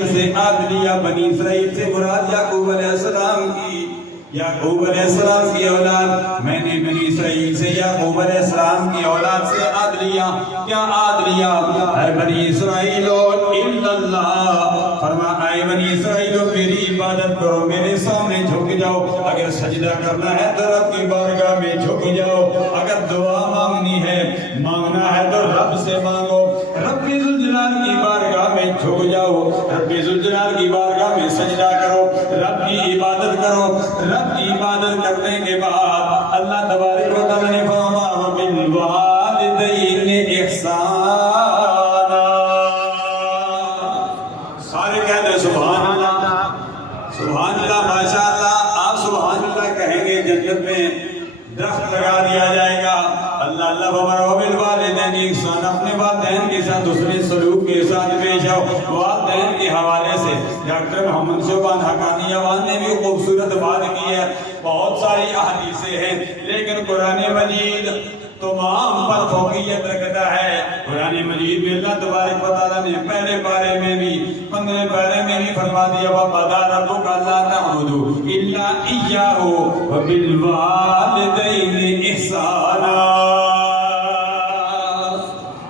اسرائیل سے عہد لیا. بنی اسرائیل سے مراد یعقوب علیہ السلام کی، یعقوب علیہ السلام کی اولاد. میں نے بنی اسرائیل سے یعقوب علیہ السلام کی اولاد سے عہد لیا. کیا عہد لیا؟ اے بنی اسرائیل الا اللہ، فرما اے بنی اسرائیل میری عبادت کرو، میرے سامنے جھک جاؤ. اگر سجدہ کرنا ہے تو رب کی بارگاہ میں جھک جاؤ. اگر دعا مانگنی ہے، مانگنا ہے تو رب سے مانگو. رب ذوالجلال کی بارگاہ میں جھک جاؤ، رب ذوالجلال کی بارگاہ میں سجدہ کرو، رب کی عبادت کرو. رب کی عبادت کرنے کے بعد اللہ تبارک و تعالی نے فرمایا بالوالدین احسانا. سارے کہہ دیں سبحان اللہ، سبحان اللہ. ماشاء اللہ. آپ سبحان اللہ کہیں گے جنت میں درخت لگا دیا جائے گا. اللہ اللہ فرمایا بالوالدین احسانا. اپنے والدین کے ساتھ حسن سلوک کے ساتھ پیش آؤ. والدین کے حوالے سے ڈاکٹر محمد شعبان حقانی عوان نے بھی خوبصورت بات کی ہے. بہت ساری احادیثیں ہیں لیکن قرآن مجید تمام پر فوقیت رکھتا ہے. قرآن مجید میں اللہ تبارک و تعالیٰ نے پہلے پارے میں بھی 15 پارے میں بھی فرما دیا وَقَضَىٰ رَبُّكَ أَلَّا تَعْبُدُوا إِلَّا إِيَّاهُ وَبِالْوَالِدَيْنِ إِحْسَانًا.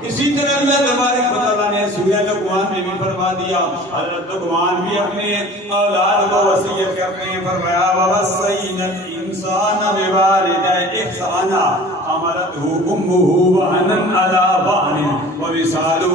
اسی طرح اللہ تبارک و تعالیٰ نے سورہ لقمان میں بھی فرما دیا. حضرت لقمان بھی اپنے اولاد کو وصیت کرتے ہیں. فرمایا وَوَصَّيْنَا الْإِنسَانَ بِوَالِدَيْهِ إِحْسَانًا حَمَلَتْهُ أُمُّهُ وَهْنًا عَلَىٰ وَهْنٍ وَفِصَالُهُ